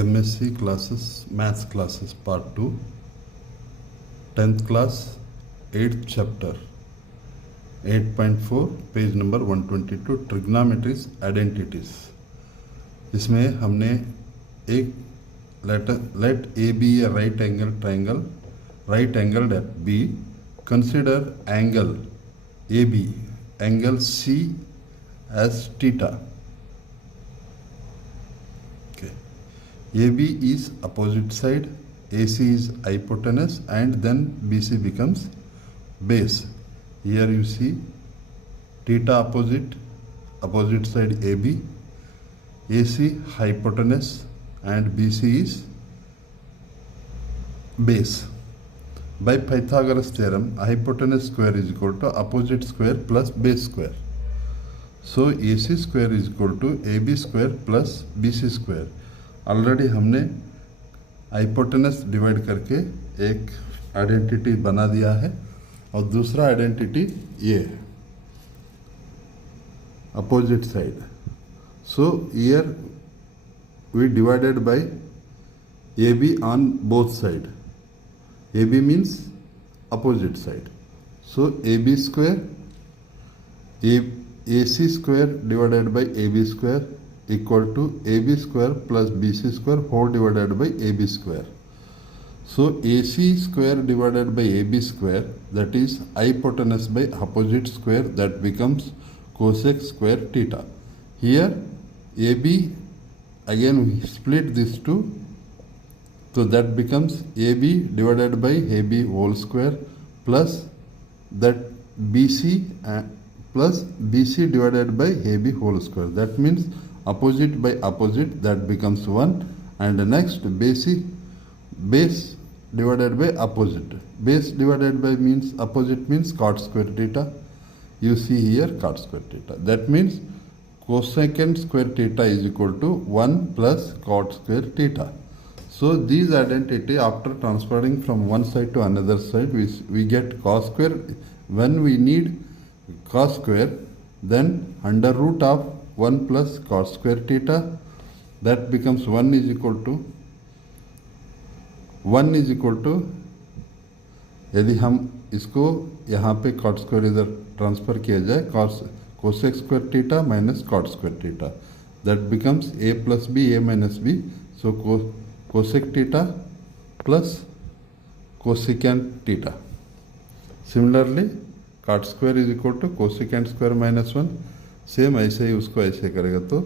MSc classes, maths classes part 2, 10th class, 8th chapter, 8.4, page number 122, trigonometric identities. इसमें हमने एक let A B A right angle triangle, right angled at B, consider angle A B, angle C as theta. AB is opposite side, AC is hypotenuse, and then BC becomes base. Here you see theta opposite side AB, AC hypotenuse, and BC is base. By Pythagoras theorem, hypotenuse square is equal to opposite square plus base square. So AC square is equal to AB square plus BC square. Already हमने hypotenuse divide करके एक identity बना दिया है, और दूसरा identity ये opposite side. So here we divided by A B on both side. A B means opposite side, so A B square A C square divided by A B square equal to AB square plus BC square whole divided by AB square. So AC square divided by AB square, that is hypotenuse by opposite square, that becomes cosec square theta. Here AB, again we split these two, so that becomes AB divided by AB whole square plus that BC plus BC divided by AB whole square. That means opposite by opposite, that becomes 1, and the next base divided by opposite. Base divided by means opposite means cot square theta. You see here cot square theta. That means cosecant square theta is equal to 1 plus cot square theta. So these identity, after transferring from one side to another side, we get cos square. When we need cos square, then under root of 1 plus cos square theta, that becomes 1 is equal to यदि हम इसको यहाँ पे cot square इधर transfer किया जाए, cosec square theta minus cot square theta, that becomes a plus b, a minus b. So cosec theta plus cosecant theta. Similarly, cot square is equal to cosecant square minus 1. Same ऐसे ही उसको ऐसे करेगा तो